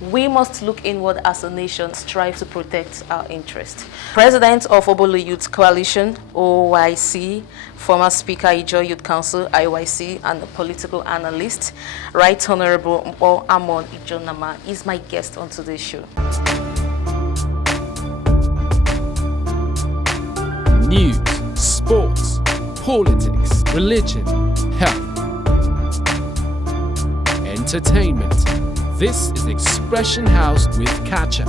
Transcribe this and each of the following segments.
we must look inward as a nation, strive to protect our interests. President of Obolo Youth Coalition, OYC, former Speaker, Ijo Youth Council, IYC, and a political analyst, Right Honorable Amon Ijonama, is my guest on today's show. News, sports, politics, religion, health, entertainment. This is Expression House with Kacha.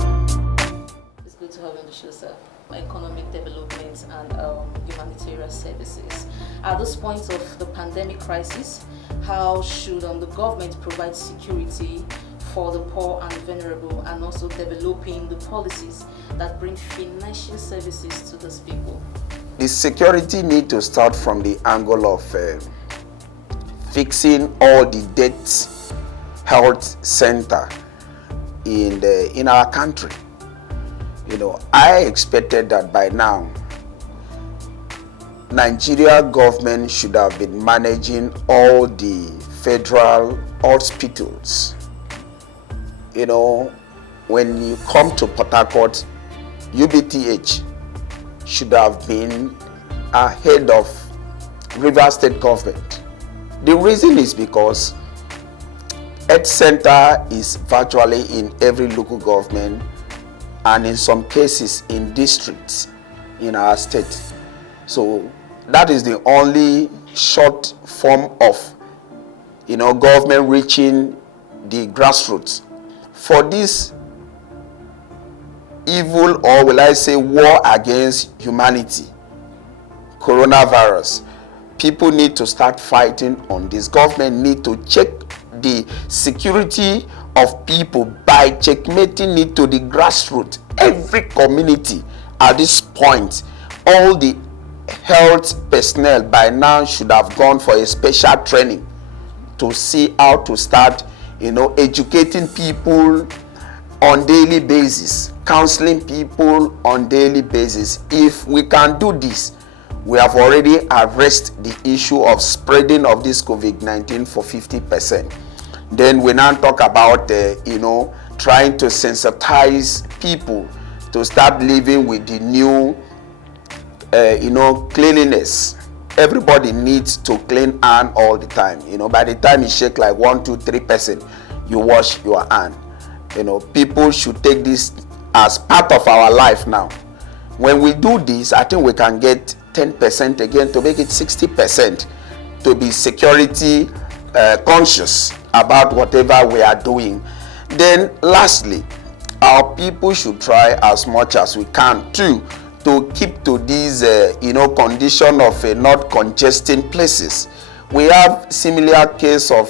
It's good to have you on the show, sir. Economic development and humanitarian services. At this point of the pandemic crisis, how should the government provide security for the poor and vulnerable, and also developing the policies that bring financial services to those people? The security need to start from the angle of fixing all the debt health center in our country. You know, I expected that by now Nigeria government should have been managing all the federal hospitals. You know, when you come to Port Harcourt, UBTH should have been ahead of Rivers State government. The reason is because health center is virtually in every local government and in some cases in districts in our state. So that is the only short form of, you know, government reaching the grassroots. For this evil, or will I say war against humanity, coronavirus, people need to start fighting on this. Government need to check the security of people by checkmating it to the grassroots. Every community at this point, all the health personnel by now should have gone for a special training to see how to start, you know, educating people on daily basis, counseling people on daily basis. If we can do this, we have already arrested the issue of spreading of this COVID-19 for 50%. Then we now talk about, you know, trying to sensitize people to start living with the new, you know, cleanliness. Everybody needs to clean hand all the time. You know, by the time you shake like 1, 2, 3%, you wash your hand. You know, people should take this as part of our life now. When we do this, I think we can get 10% again to make it 60%, to be security conscious about whatever we are doing. Then lastly, our people should try as much as we can to keep to these you know, condition of not congesting places. We have similar case of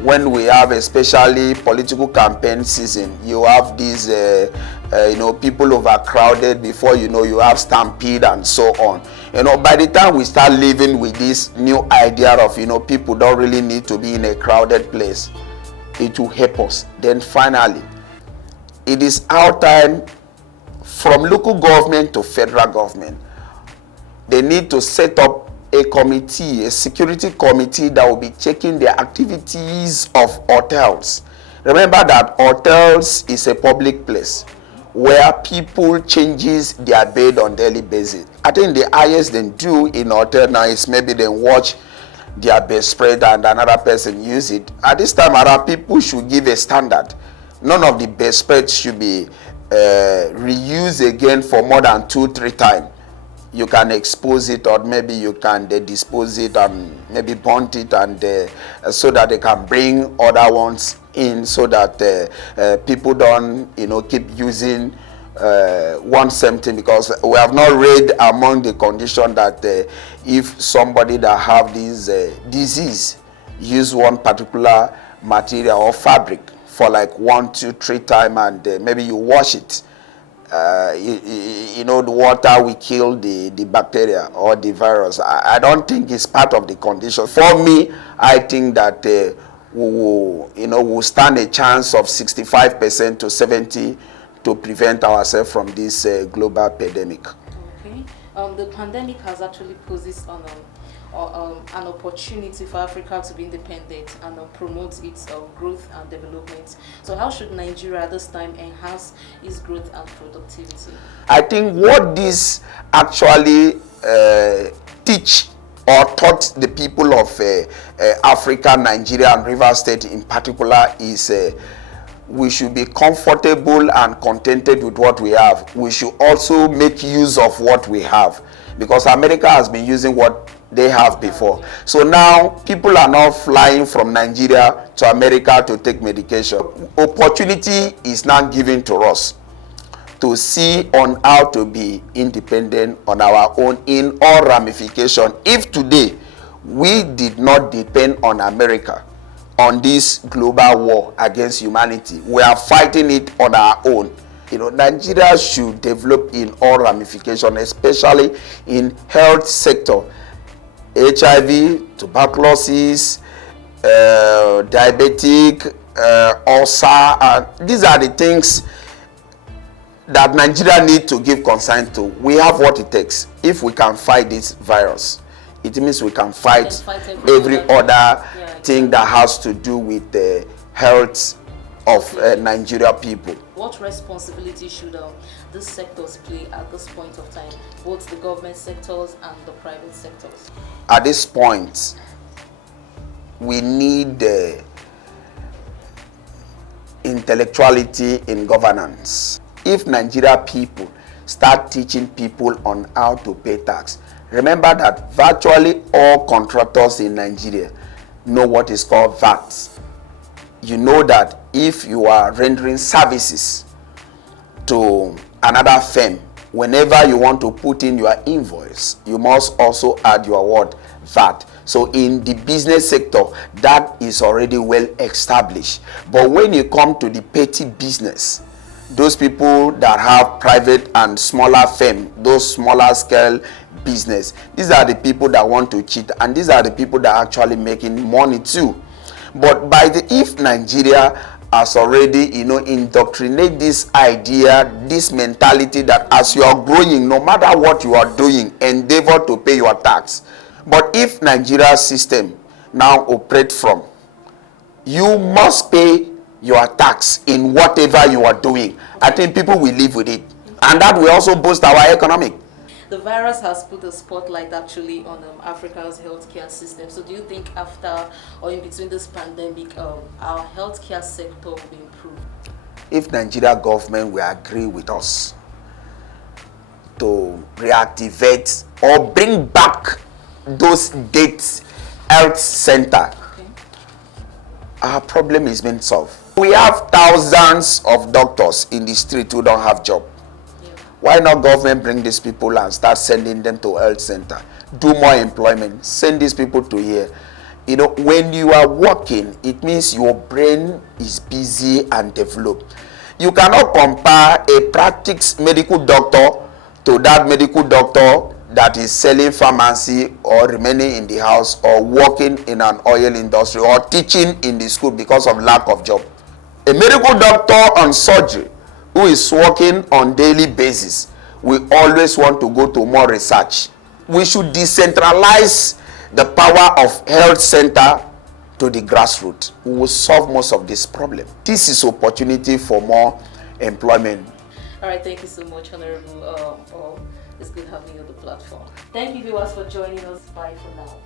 when we have especially political campaign season. You have these you know, people overcrowded. Before you know, you have stampede and so on. You know, by the time we start living with this new idea of, you know, people don't really need to be in a crowded place, it will help us. Then finally, it is our time, from local government to federal government, they need to set up a committee, a security committee that will be checking the activities of hotels. Remember that hotels is a public place where people changes their bed on daily basis. I think the highest they do in hotel now is maybe they watch their bed spread and another person use it. At this time, other people should give a standard. None of the bed spreads should be reused again for more than 2, 3 times. You can expose it, or maybe you can dispose it and maybe burn it, and so that they can bring other ones in, so that people don't, you know, keep using one same thing. Because we have not read among the condition that if somebody that have this disease use one particular material or fabric for like 1, 2, 3 times, and maybe you wash it, you know, the water will kill the bacteria or the virus. I don't think it's part of the condition. For me, I think that we will, you know, we'll stand a chance of 65% to 70% to prevent ourselves from this global pandemic. Okay. The pandemic has actually poses an opportunity for Africa to be independent and promote its growth and development. So how should Nigeria at this time enhance its growth and productivity? I think what this actually teach or taught the people of Africa, Nigeria, and Rivers State in particular is we should be comfortable and contented with what we have. We should also make use of what we have, because America has been using what they have before. So now people are now flying from Nigeria to America to take medication. Opportunity is now given to us to see on how to be independent on our own in all ramifications. If today we did not depend on America on this global war against humanity, we are fighting it on our own. Nigeria should develop in all ramifications, especially in health sector, HIV, tuberculosis, diabetic, ulcer. These are the things that Nigeria need to give concern to. We have what it takes. If we can fight this virus, it means we can fight every other thing that has to do with the health of Nigeria people. What responsibility should these sectors play at this point of time, both the government sectors and the private sectors? At this point, we need intellectuality in governance. If Nigeria people start teaching people on how to pay tax, remember that virtually all contractors in Nigeria know what is called VAT. You know that if you are rendering services to another firm, whenever you want to put in your invoice, you must also add your word VAT. So in the business sector, that is already well established. But when you come to the petty business, those people that have private and smaller firm, those smaller scale business, these are the people that want to cheat, and these are the people that are actually making money too. But if Nigeria has already indoctrinate this idea, this mentality that as you are growing, no matter what you are doing, endeavor to pay your tax. But if Nigeria's system now operate from, you must pay your tax in whatever you are doing, I think people will live with it, and that will also boost our economy. The virus has put a spotlight actually on Africa's healthcare system. So do you think after or in between this pandemic, our healthcare sector will be improved? If Nigeria government will agree with us to reactivate or bring back those dates health center, our problem is being solved. We have thousands of doctors in the street who don't have job. Why not government bring these people and start sending them to health center? Do more employment. Send these people to here. When you are working, it means your brain is busy and developed. You cannot compare a practice medical doctor to that medical doctor that is selling pharmacy or remaining in the house or working in an oil industry or teaching in the school because of lack of job. A medical doctor on surgery who is working on daily basis, we always want to go to more research. We should decentralize the power of health center to the grassroots. We will solve most of this problem. This is opportunity for more employment. All right, thank you so much, Honorable Paul. It's good having you on the platform. Thank you, viewers, for joining us. Bye for now.